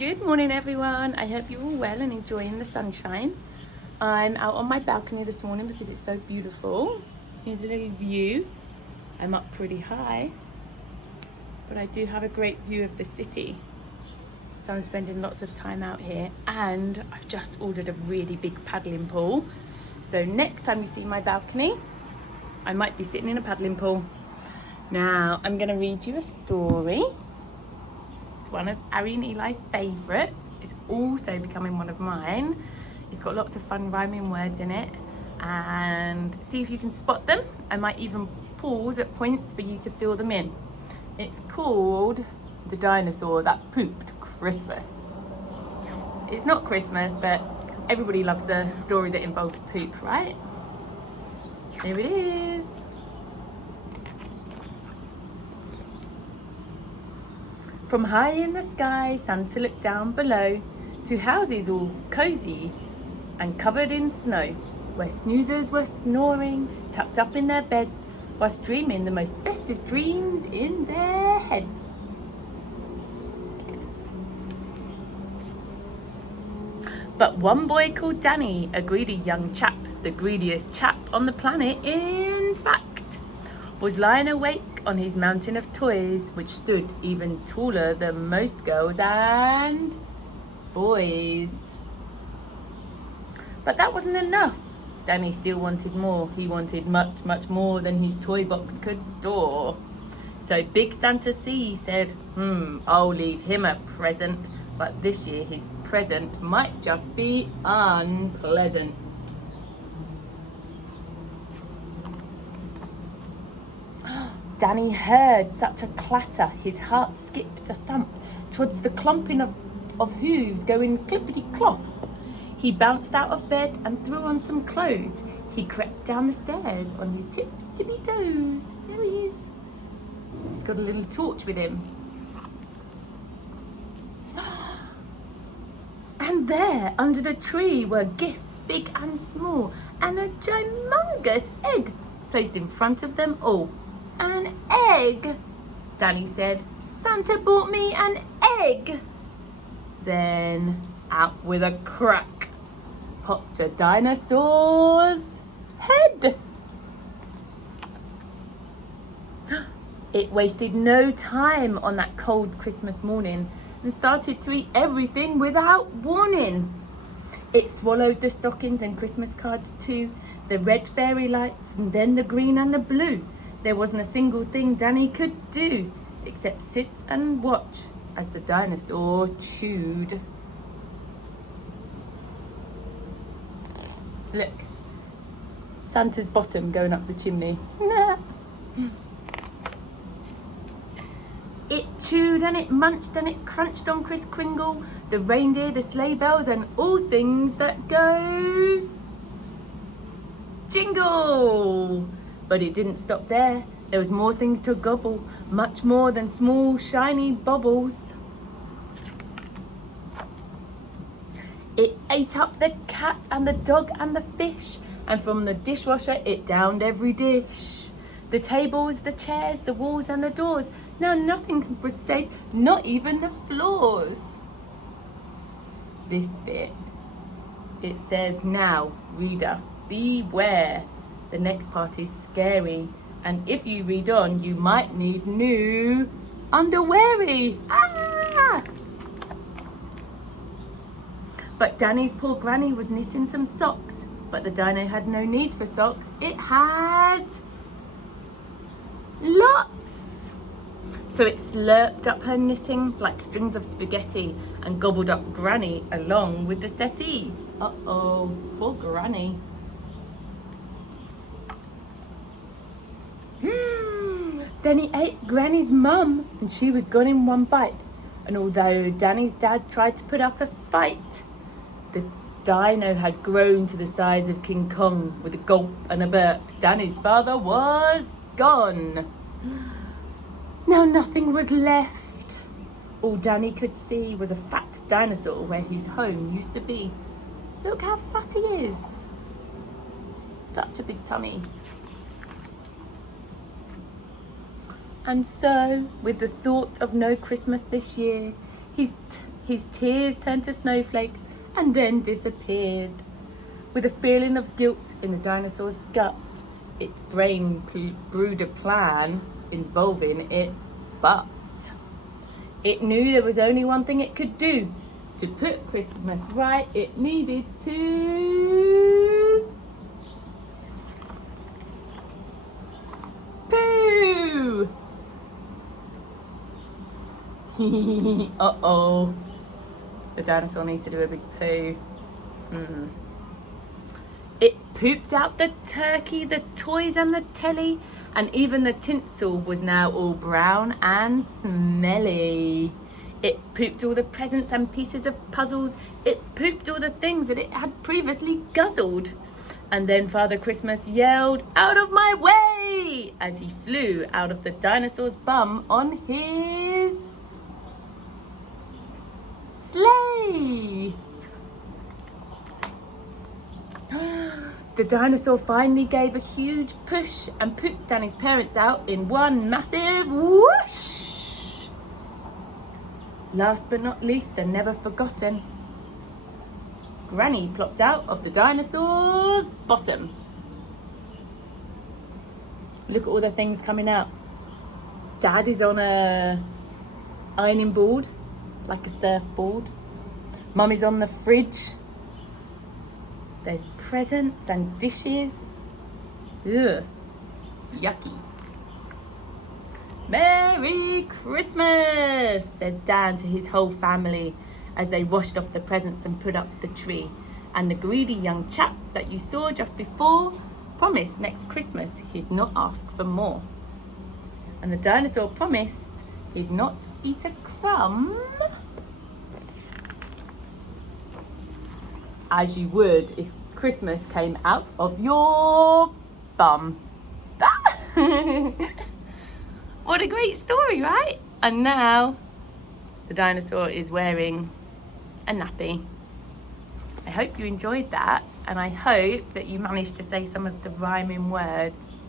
Good morning everyone, I hope you're all well and enjoying the sunshine. I'm out on my balcony this morning because it's so beautiful. Here's a little view. I'm up pretty high, but I do have a great view of the city. So I'm spending lots of time out here, and I've just ordered a really big paddling pool. So next time you see my balcony, I might be sitting in a paddling pool. Now I'm gonna read you a story. One of Ari and Eli's favourites. It's also becoming one of mine. It's got lots of fun rhyming words in it, and see if you can spot them. I might even pause at points for you to fill them in. It's called The Dinosaur That Pooped Christmas. It's not Christmas, but everybody loves a story that involves poop, right? Here it is. From high in the sky, Santa looked down below to houses all cozy and covered in snow, where snoozers were snoring, tucked up in their beds, whilst dreaming the most festive dreams in their heads. But one boy called Danny, a greedy young chap, the greediest chap on the planet, in fact, was lying awake on his mountain of toys, which stood even taller than most girls and boys. But that wasn't enough. Danny still wanted more. He wanted much, much more than his toy box could store. So Big Santa C said, I'll leave him a present, but this year his present might just be unpleasant. Danny heard such a clatter, his heart skipped a thump towards the clumping of hooves going clippity-clomp. He bounced out of bed and threw on some clothes. He crept down the stairs on his tippy toes. There he is. He's got a little torch with him. And there, under the tree, were gifts big and small, and a humongous egg placed in front of them all. An egg, Danny said. Santa bought me an egg. Then, out with a crack, popped a dinosaur's head. It wasted no time on that cold Christmas morning and started to eat everything without warning. It swallowed the stockings and Christmas cards too, the red fairy lights and then the green and the blue. There wasn't a single thing Danny could do except sit and watch as the dinosaur chewed. Look, Santa's bottom going up the chimney. It chewed and it munched and it crunched on Kris Kringle, the reindeer, the sleigh bells, and all things that go jingle. But it didn't stop there. There was more things to gobble, much more than small shiny bubbles. It ate up the cat and the dog and the fish, and from the dishwasher it downed every dish. The tables, the chairs, the walls and the doors. Now nothing was safe, not even the floors. This bit, it says, now, reader, beware. The next part is scary, and if you read on, you might need new underweary. Ah! But Danny's poor granny was knitting some socks, but the dino had no need for socks. It had lots. So it slurped up her knitting like strings of spaghetti and gobbled up Granny along with the settee. Uh-oh, poor Granny. Then he ate Granny's mum, and she was gone in one bite. And although Danny's dad tried to put up a fight, the dino had grown to the size of King Kong. With a gulp and a burp, Danny's father was gone. Now nothing was left. All Danny could see was a fat dinosaur where his home used to be. Look how fat he is. Such a big tummy. And so, with the thought of no Christmas this year, his His tears turned to snowflakes and then disappeared. With a feeling of guilt in the dinosaur's gut, its brain brewed a plan involving its butt. It knew there was only one thing it could do. To put Christmas right, it needed to poo. Uh-oh. The dinosaur needs to do a big poo. It pooped out the turkey, the toys and the telly, and even the tinsel was now all brown and smelly. It pooped all the presents and pieces of puzzles. It pooped all the things that it had previously guzzled. And then Father Christmas yelled, "Out of my way!" as he flew out of the dinosaur's bum on his sleigh. The dinosaur finally gave a huge push and pooped Danny's parents out in one massive whoosh. Last but not least, and never forgotten, Granny plopped out of the dinosaur's bottom. Look at all the things coming out. Dad is on a ironing board, like a surfboard. Mum is on the fridge. There's presents and dishes. Ugh, yucky. "Merry Christmas," said Dan to his whole family as they washed off the presents and put up the tree. And the greedy young chap that you saw just before promised next Christmas he'd not ask for more. And the dinosaur promised he'd not eat a crumb, as you would if Christmas came out of your bum. What a great story, right? And now the dinosaur is wearing a nappy. I hope you enjoyed that, and I hope that you managed to say some of the rhyming words.